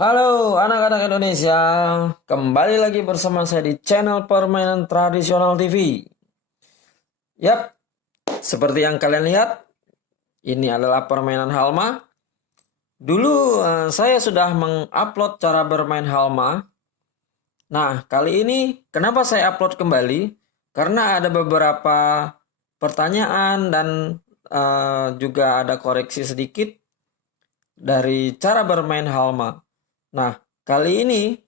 Halo anak-anak Indonesia, kembali lagi bersama saya di channel Permainan Tradisional TV. Yap, seperti yang kalian lihat, ini adalah permainan Halma. Dulu saya sudah mengupload cara bermain Halma. Nah, kali ini kenapa saya upload kembali? Karena ada beberapa pertanyaan dan juga ada koreksi sedikit dari cara bermain Halma. Nah, kali ini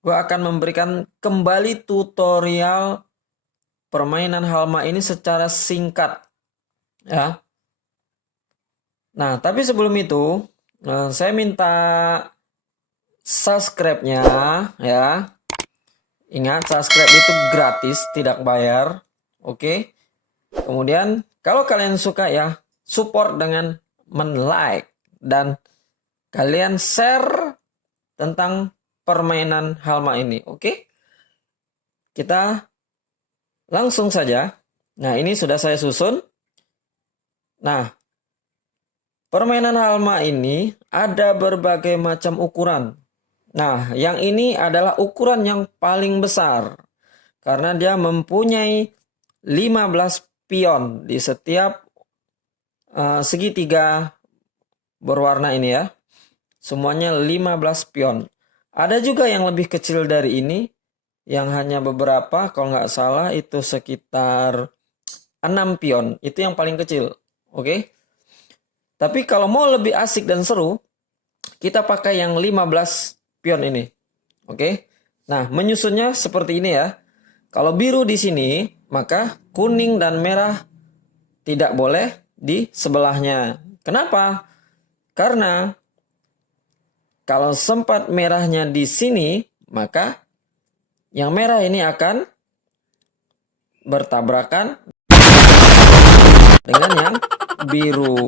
gue akan memberikan kembali tutorial permainan Halma ini secara singkat, ya. Nah, tapi sebelum itu, saya minta subscribe-nya, ya. Ingat, subscribe itu gratis, tidak bayar. Oke. Kemudian, kalau kalian suka ya, support dengan men-like dan kalian share tentang permainan Halma ini. Oke. Kita langsung saja. Nah, ini sudah saya susun. Nah, permainan Halma ini ada berbagai macam ukuran. Nah, yang ini adalah ukuran yang paling besar. Karena dia mempunyai 15 pion di setiap segitiga berwarna ini ya. Semuanya 15 pion. Ada juga yang lebih kecil dari ini. Yang hanya beberapa, kalau nggak salah itu sekitar 6 pion. Itu yang paling kecil. Oke. Tapi kalau mau lebih asik dan seru, kita pakai yang 15 pion ini. Oke. Nah, menyusunnya seperti ini ya. Kalau biru di sini, maka kuning dan merah tidak boleh di sebelahnya. Kenapa? Karena kalau sempat merahnya di sini, maka yang merah ini akan bertabrakan dengan yang biru.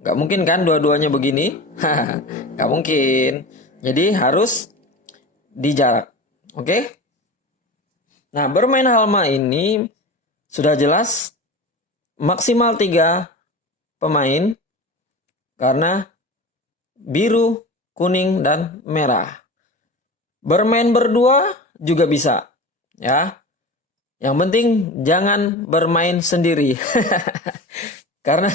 Gak mungkin kan dua-duanya begini? Gak mungkin. Jadi harus di jarak. Oke? Nah, bermain Halma ini sudah jelas maksimal 3 pemain karena biru, kuning, dan merah. Bermain berdua juga bisa. Ya. Yang penting jangan bermain sendiri. Karena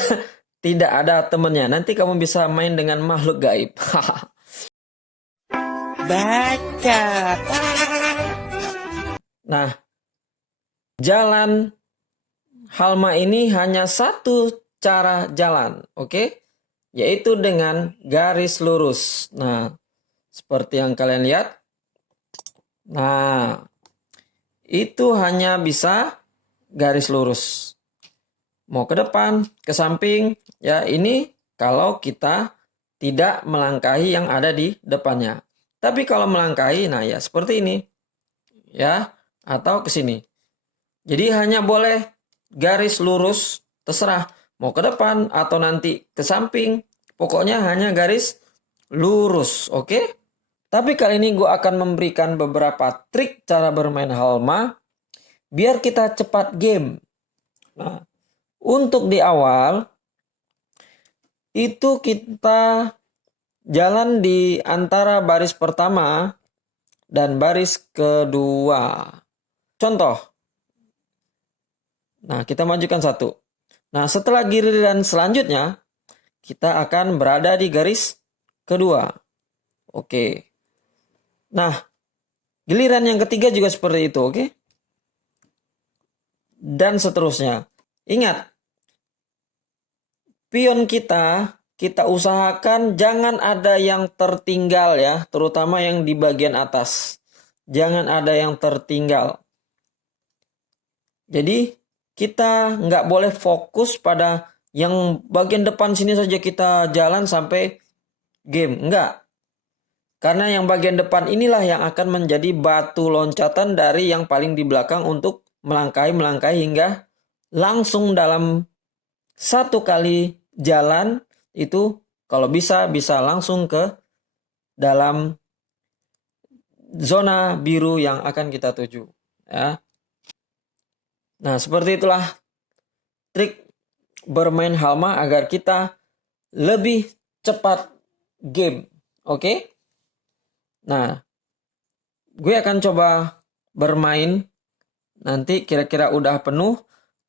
tidak ada temennya. Nanti kamu bisa main dengan makhluk gaib. Baca. Nah, jalan Halma ini hanya satu cara jalan, oke? Yaitu dengan garis lurus. Nah, seperti yang kalian lihat. Nah, itu hanya bisa garis lurus. Mau ke depan, ke samping, ya ini kalau kita tidak melangkahi yang ada di depannya. Tapi kalau melangkahi, nah ya seperti ini. Ya, atau ke sini. Jadi hanya boleh garis lurus, terserah. Mau ke depan atau nanti ke samping. Pokoknya hanya garis lurus, oke? Tapi kali ini gue akan memberikan beberapa trik cara bermain Halma biar kita cepat game. Nah, untuk di awal itu kita jalan di antara baris pertama dan baris kedua. Contoh. Nah, kita majukan satu. Nah, setelah giliran selanjutnya kita akan berada di garis kedua. Oke. Nah, giliran yang ketiga juga seperti itu, oke? Dan seterusnya. Ingat, pion kita usahakan jangan ada yang tertinggal ya, terutama yang di bagian atas. Jangan ada yang tertinggal. Jadi, kita nggak boleh fokus pada yang bagian depan sini saja kita jalan sampai game. Enggak. Karena yang bagian depan inilah yang akan menjadi batu loncatan dari yang paling di belakang untuk melangkahi hingga langsung dalam satu kali jalan itu kalau bisa langsung ke dalam zona biru yang akan kita tuju. Ya. Nah, seperti itulah trik bermain Halma agar kita lebih cepat game. Oke? Nah, gue akan coba bermain. Nanti kira-kira udah penuh.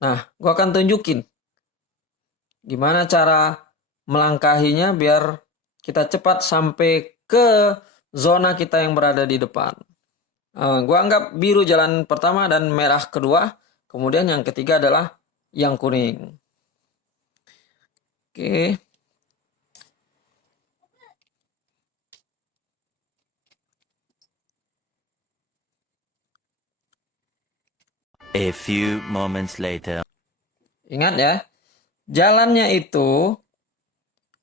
Nah, gue akan tunjukin gimana cara melangkahinya biar kita cepat sampai ke zona kita yang berada di depan. Gue anggap biru jalan pertama dan merah kedua. Kemudian yang ketiga adalah yang kuning. Oke. A few moments later. Ingat ya, jalannya itu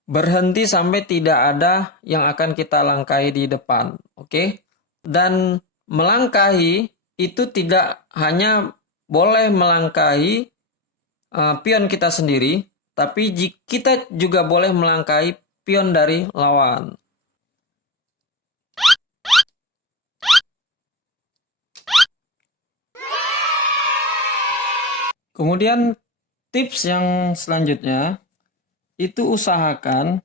berhenti sampai tidak ada yang akan kita langkahi di depan. Oke? Dan melangkahi itu tidak hanya boleh melangkahi pion kita sendiri, tapi kita juga boleh melangkahi pion dari lawan. Kemudian tips yang selanjutnya itu usahakan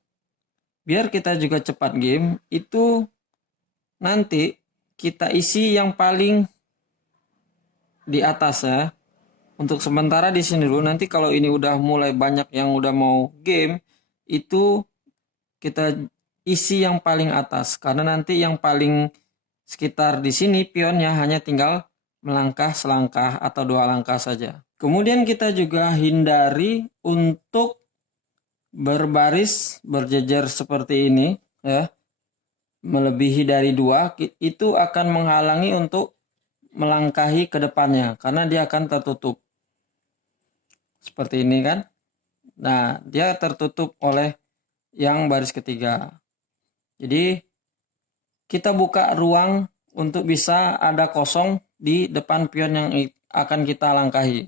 biar kita juga cepat game itu nanti kita isi yang paling di atas ya. Untuk sementara di sini dulu, nanti kalau ini udah mulai banyak yang udah mau game itu kita isi yang paling atas karena nanti yang paling sekitar di sini pionnya hanya tinggal melangkah selangkah atau 2 langkah saja. Kemudian kita juga hindari untuk berbaris berjejer seperti ini ya. Melebihi dari 2 itu akan menghalangi untuk melangkahi ke depannya karena dia akan tertutup. Seperti ini kan. Nah, dia tertutup oleh yang baris ketiga. Jadi kita buka ruang untuk bisa ada kosong di depan pion yang akan kita langkahi.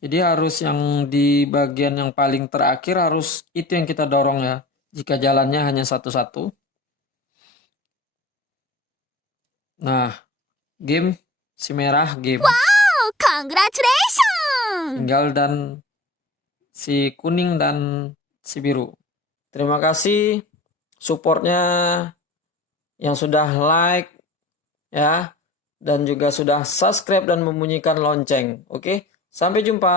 Jadi harus yang di bagian yang paling terakhir harus itu yang kita dorong ya. Jika jalannya hanya satu-satu. Nah, game si merah game. Wow, congratulations! Tinggal dan si kuning dan si biru. Terima kasih supportnya yang sudah like ya dan juga sudah subscribe dan membunyikan lonceng. Oke, sampai jumpa.